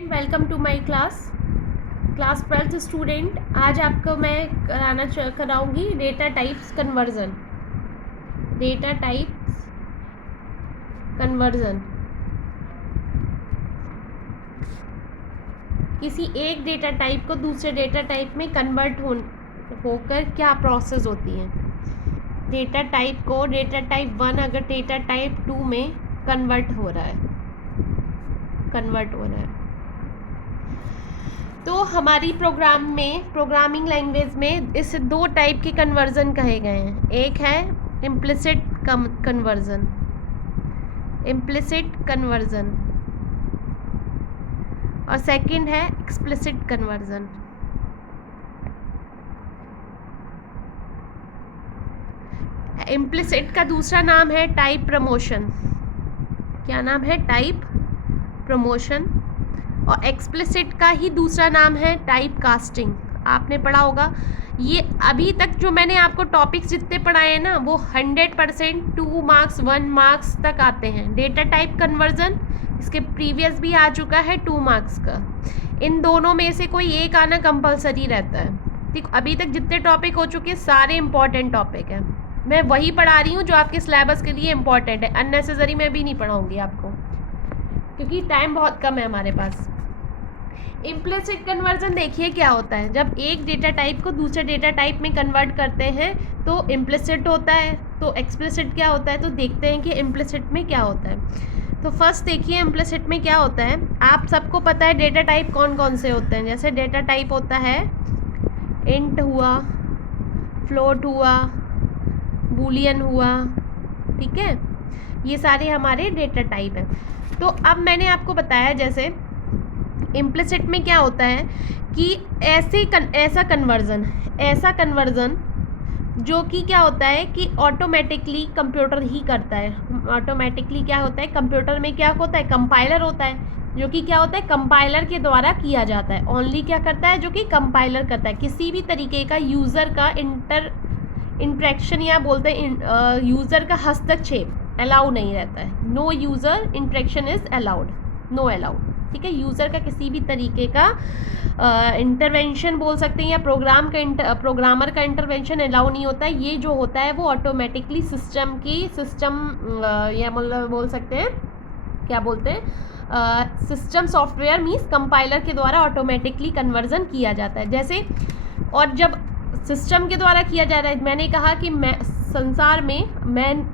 Welcome to my class 12th student. आज आपको मैं कराऊंगी data types conversion. Data types conversion किसी एक डेटा टाइप को दूसरे डेटा टाइप में कन्वर्ट होकर क्या प्रोसेस होती है। डेटा टाइप को डेटा टाइप 1 अगर डेटा टाइप 2 में कन्वर्ट हो रहा है तो हमारी प्रोग्रामिंग लैंग्वेज में इस दो टाइप के कन्वर्जन कहे गए हैं। एक है इम्प्लिसिट कन्वर्जन और सेकंड है एक्सप्लिसिट कन्वर्जन। इम्प्लिसिट का दूसरा नाम है टाइप प्रमोशन। क्या नाम है? Type promotion. और एक्सप्लिसिट का ही दूसरा नाम है टाइप कास्टिंग। आपने पढ़ा होगा। ये अभी तक जो मैंने आपको टॉपिक्स जितने पढ़ाए हैं ना, वो 100% 2 मार्क्स 1 मार्क्स तक आते हैं। डेटा टाइप कन्वर्जन इसके प्रीवियस भी आ चुका है 2 मार्क्स का। इन दोनों में से कोई एक आना कंपलसरी रहता है। ठीक, अभी तक जितने टॉपिक हो चुके हैं सारे इंपॉर्टेंट टॉपिक हैं। मैं वही पढ़ा रही हूँ जो आपके सिलेबस के लिए इम्पॉर्टेंट है। अननेसेसरी मैं भी नहीं पढ़ाऊँगी आपको, क्योंकि टाइम बहुत कम है हमारे पास। इम्प्लिसिट कन्वर्जन देखिए क्या होता है। जब एक डेटा टाइप को दूसरे डेटा टाइप में कन्वर्ट करते हैं तो इम्प्लिसिट होता है। तो एक्सप्लिसिट क्या होता है, तो देखते हैं कि इम्प्लिसिट में क्या होता है। तो फर्स्ट देखिए इम्प्लिसिट में क्या होता है। आप सबको पता है डेटा टाइप कौन कौन से होते हैं। जैसे डेटा टाइप होता है इंट हुआ, फ्लोट हुआ, बूलियन हुआ। ठीक है, ये सारे हमारे डेटा टाइप हैं। तो अब मैंने आपको बताया जैसे इम्प्लिसिट में क्या होता है कि ऐसा कन्वर्जन जो कि क्या होता है कि ऑटोमेटिकली कंप्यूटर ही करता है। ऑटोमेटिकली क्या होता है, कंप्यूटर में क्या होता है, कंपाइलर होता है, जो कि क्या होता है कंपाइलर के द्वारा किया जाता है। ओनली क्या करता है, जो कि कंपाइलर करता है। किसी भी तरीके का यूज़र का इंटरेक्शन या बोलते हैं यूज़र का हस्तक्षेप अलाउ नहीं रहता है। No user interaction is allowed, no allowed. ठीक है, यूज़र का किसी भी तरीके का इंटरवेंशन बोल सकते हैं या प्रोग्रामर का इंटरवेंशन अलाउ नहीं होता है। ये जो होता है वो ऑटोमेटिकली सिस्टम या मतलब बोल सकते हैं क्या बोलते हैं सिस्टम सॉफ्टवेयर मीन्स कंपाइलर के द्वारा ऑटोमेटिकली कन्वर्जन किया जाता है। जैसे और जब सिस्टम के द्वारा किया जा रहा है, मैंने कहा कि संसार में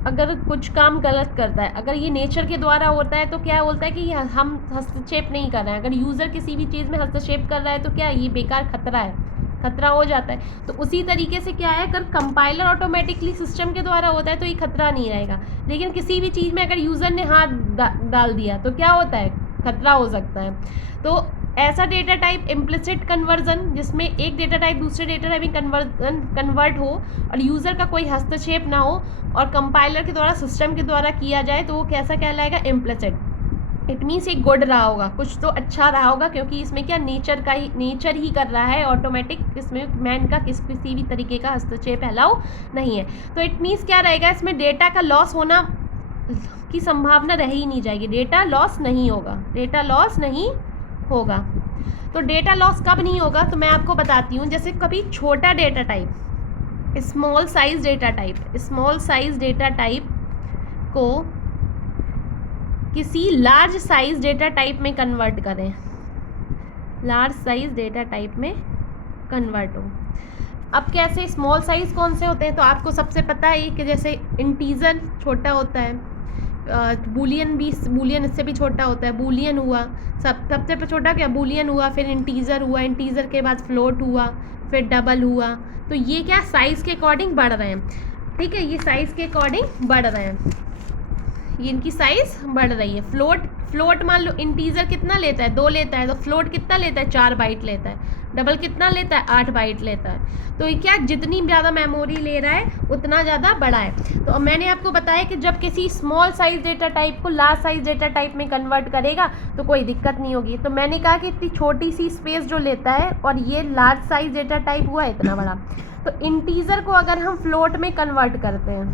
अगर कुछ काम गलत करता है, अगर ये नेचर के द्वारा होता है तो क्या बोलता है कि हम हस्तक्षेप नहीं कर रहे हैं। अगर यूज़र किसी भी चीज़ में हस्तक्षेप कर रहा है तो क्या ये बेकार खतरा हो जाता है। तो उसी तरीके से क्या है, अगर कंपाइलर ऑटोमेटिकली सिस्टम के द्वारा होता है तो ये खतरा नहीं रहेगा। लेकिन किसी भी चीज़ में अगर यूज़र ने हाथ डाल दिया तो क्या होता है, खतरा हो सकता है। तो ऐसा डेटा टाइप इम्प्लिसिट कन्वर्जन, जिसमें एक डेटा टाइप दूसरे डेटा टाइप में कन्वर्ट हो और यूज़र का कोई हस्तक्षेप ना हो और कंपाइलर के द्वारा सिस्टम के द्वारा किया जाए, तो वो कैसा कहलाएगा, इम्प्लिसिट। इट मीन्स एक गुड रहा होगा, कुछ तो अच्छा रहा होगा, क्योंकि इसमें क्या नेचर ही कर रहा है ऑटोमेटिक। इसमें मैन का किसी भी तरीके का हस्तक्षेप अलाउ नहीं है। तो इट मीन्स क्या रहेगा, इसमें डेटा का लॉस होना की संभावना रह ही नहीं जाएगी। डेटा लॉस नहीं होगा। तो डेटा लॉस कब नहीं होगा, तो मैं आपको बताती हूँ। जैसे कभी छोटा data type, small size data type को किसी लार्ज साइज डेटा टाइप में कन्वर्ट करें, लार्ज साइज डेटा टाइप में कन्वर्ट हो। अब कैसे, स्मॉल साइज कौन से होते हैं, तो आपको सबसे पता है कि जैसे इंटीजर छोटा होता है, बूलियन इससे भी छोटा होता है। बूलियन हुआ सबसे छोटा, क्या बूलियन हुआ, फिर इंटीजर हुआ, इंटीजर के बाद फ्लोट हुआ, फिर डबल हुआ। तो ये क्या साइज़ के अकॉर्डिंग बढ़ रहे हैं। ठीक है, ये साइज़ के अकॉर्डिंग बढ़ रहे हैं, ये इनकी साइज़ बढ़ रही है। फ्लोट मान लो इंटीजर कितना लेता है, 2 लेता है, तो फ्लोट कितना लेता है, 4 बाइट लेता है। डबल कितना लेता है, 8 बाइट लेता है। तो ये क्या, जितनी ज़्यादा मेमोरी ले रहा है उतना ज़्यादा बड़ा है। तो मैंने आपको बताया कि जब किसी स्मॉल साइज डेटा टाइप को लार्ज साइज डेटा टाइप में कन्वर्ट करेगा तो कोई दिक्कत नहीं होगी। तो मैंने कहा कि इतनी छोटी सी स्पेस जो लेता है और ये लार्ज साइज डेटा टाइप हुआ इतना बड़ा। तो इंटीजर को अगर हम फ्लोट में कन्वर्ट करते हैं,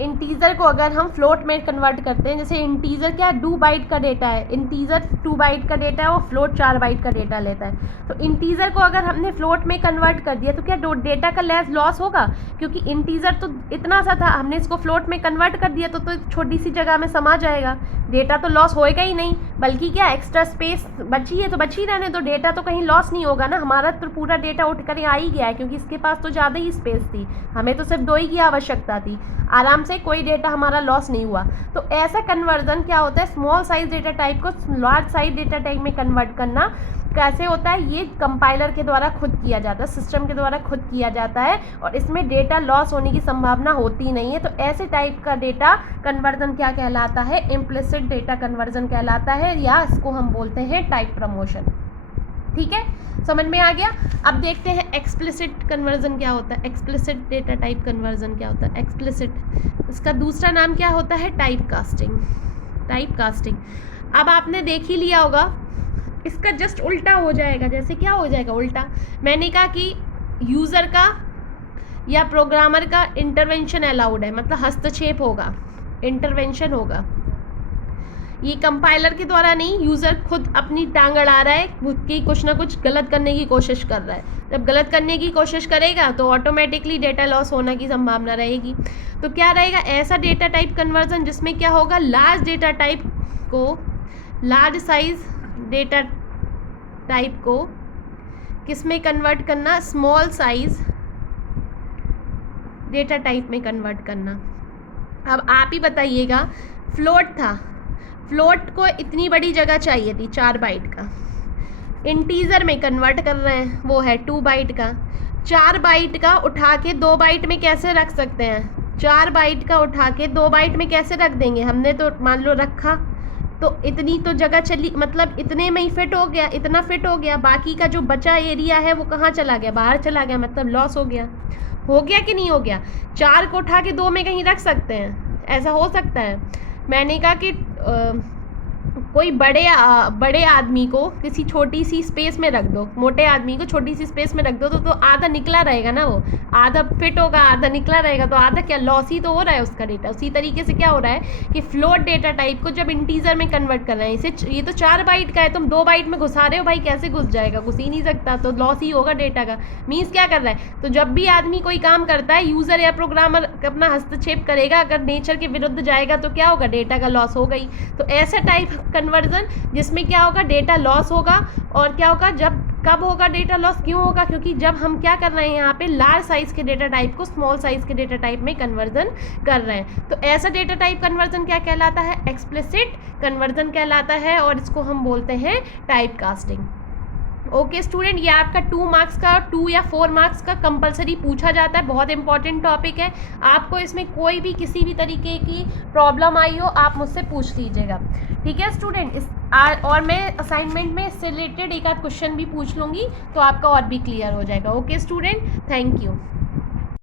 इंटीजर को अगर हम फ्लोट में कन्वर्ट करते हैं, जैसे इंटीजर क्या 2 बाइट का डेटा है, इंटीजर 2 बाइट का डेटा है, वो फ्लोट 4 बाइट का डेटा लेता है। तो इंटीजर को अगर हमने फ्लोट में कन्वर्ट कर दिया तो क्या डेटा का लॉस होगा? क्योंकि इंटीजर तो इतना सा था, हमने इसको फ्लोट में कन्वर्ट कर दिया तो छोटी सी जगह में समा जाएगा, डेटा तो लॉस होएगा ही नहीं, बल्कि क्या एक्स्ट्रा स्पेस बची है तो बची रहने दो, डेटा तो कहीं लॉस नहीं होगा ना, हमारा तो पूरा डेटा उठ कर आ ही गया है, क्योंकि इसके पास तो ज़्यादा ही स्पेस थी, हमें तो सिर्फ 2 ही की आवश्यकता थी, आराम से कोई डेटा हमारा लॉस नहीं हुआ। तो ऐसा कन्वर्जन क्या होता है, स्मॉल साइज डेटा टाइप को लार्ज साइज डेटा टाइप में कन्वर्ट करना कैसे होता है, ये कंपाइलर के द्वारा खुद किया जाता है, सिस्टम के द्वारा खुद किया जाता है, और इसमें डेटा लॉस होने की संभावना होती नहीं है। तो ऐसे टाइप का डेटा कन्वर्जन क्या कहलाता है, इम्प्लिसिट डेटा कन्वर्जन कहलाता है, या इसको हम बोलते हैं टाइप प्रमोशन। ठीक है, समझ में आ गया। अब देखते हैं एक्सप्लिसिट कन्वर्जन क्या होता है, एक्सप्लिसिट डेटा टाइप कन्वर्जन क्या होता है। एक्सप्लिसिट, इसका दूसरा नाम क्या होता है, टाइप कास्टिंग। टाइप कास्टिंग अब आपने देख ही लिया होगा, इसका जस्ट उल्टा हो जाएगा। जैसे क्या हो जाएगा उल्टा, मैंने कहा कि यूज़र का या प्रोग्रामर का इंटरवेंशन अलाउड है, मतलब हस्तक्षेप होगा, इंटरवेंशन होगा, ये कंपाइलर के द्वारा नहीं, यूज़र खुद अपनी टांग अड़ा रहा है कि कुछ ना कुछ गलत करने की कोशिश कर रहा है। जब गलत करने की कोशिश करेगा तो ऑटोमेटिकली डेटा लॉस होने की संभावना रहेगी। तो क्या रहेगा, ऐसा डेटा टाइप कन्वर्जन जिसमें क्या होगा, लार्ज डेटा टाइप को, लार्ज साइज डेटा टाइप को किस में कन्वर्ट करना, स्मॉल साइज डेटा टाइप में कन्वर्ट करना। अब आप ही बताइएगा, फ्लोट था, फ्लोट को इतनी बड़ी जगह चाहिए थी 4 बाइट का, इंटीजर में कन्वर्ट कर रहे हैं, वो है 2 बाइट का, 4 बाइट का उठा के 2 बाइट में कैसे रख सकते हैं, 4 बाइट का उठा के 2 बाइट में कैसे रख देंगे, हमने तो मान लो रखा तो इतनी तो जगह चली, मतलब इतने में ही फिट हो गया, इतना फिट हो गया, बाकी का जो बचा एरिया है वो कहाँ चला गया, बाहर चला गया, मतलब लॉस हो गया कि नहीं हो गया। 4 को उठा के 2 में कहीं रख सकते हैं, ऐसा हो सकता है। मैंने कहा कि कोई बड़े आदमी को किसी छोटी सी स्पेस में रख दो, मोटे आदमी को छोटी सी स्पेस में रख दो तो आधा निकला रहेगा ना, वो आधा फिट होगा, आधा निकला रहेगा, तो आधा क्या लॉस ही तो हो रहा है उसका डेटा। उसी तरीके से क्या हो रहा है कि फ्लोट डेटा टाइप को जब इंटीजर में कन्वर्ट कर रहे हैं, इसे ये तो 4 बाइट का है, तुम 2 बाइट में घुसा रहे हो, भाई कैसे घुस जाएगा, घुस ही नहीं सकता, तो लॉस ही होगा डेटा का। मीन्स क्या कर रहा है, तो जब भी आदमी कोई काम करता है, यूज़र या प्रोग्रामर अपना हस्तक्षेप करेगा, अगर नेचर के विरुद्ध जाएगा तो क्या होगा, डेटा का लॉस हो गई। तो ऐसा टाइप कन्वर्जन जिसमें क्या होगा, डेटा लॉस होगा, और क्या होगा, कब होगा डेटा लॉस, क्यों होगा, क्योंकि जब हम क्या कर रहे हैं, यहाँ पे लार्ज साइज के डेटा टाइप को स्मॉल साइज के डेटा टाइप में कन्वर्जन कर रहे हैं। तो ऐसा डेटा टाइप कन्वर्जन क्या कहलाता है, एक्सप्लिसिट कन्वर्जन कहलाता है, और इसको हम बोलते हैं टाइप कास्टिंग। ओके स्टूडेंट, ये आपका 2 मार्क्स का, 2 या 4 मार्क्स का कंपलसरी पूछा जाता है, बहुत इंपॉर्टेंट टॉपिक है। आपको इसमें कोई भी किसी भी तरीके की प्रॉब्लम आई हो, आप मुझसे पूछ लीजिएगा, ठीक है स्टूडेंट। और मैं असाइनमेंट में इससे रिलेटेड एक आध क्वेश्चन भी पूछ लूँगी, तो आपका और भी क्लियर हो जाएगा। Okay student, thank you.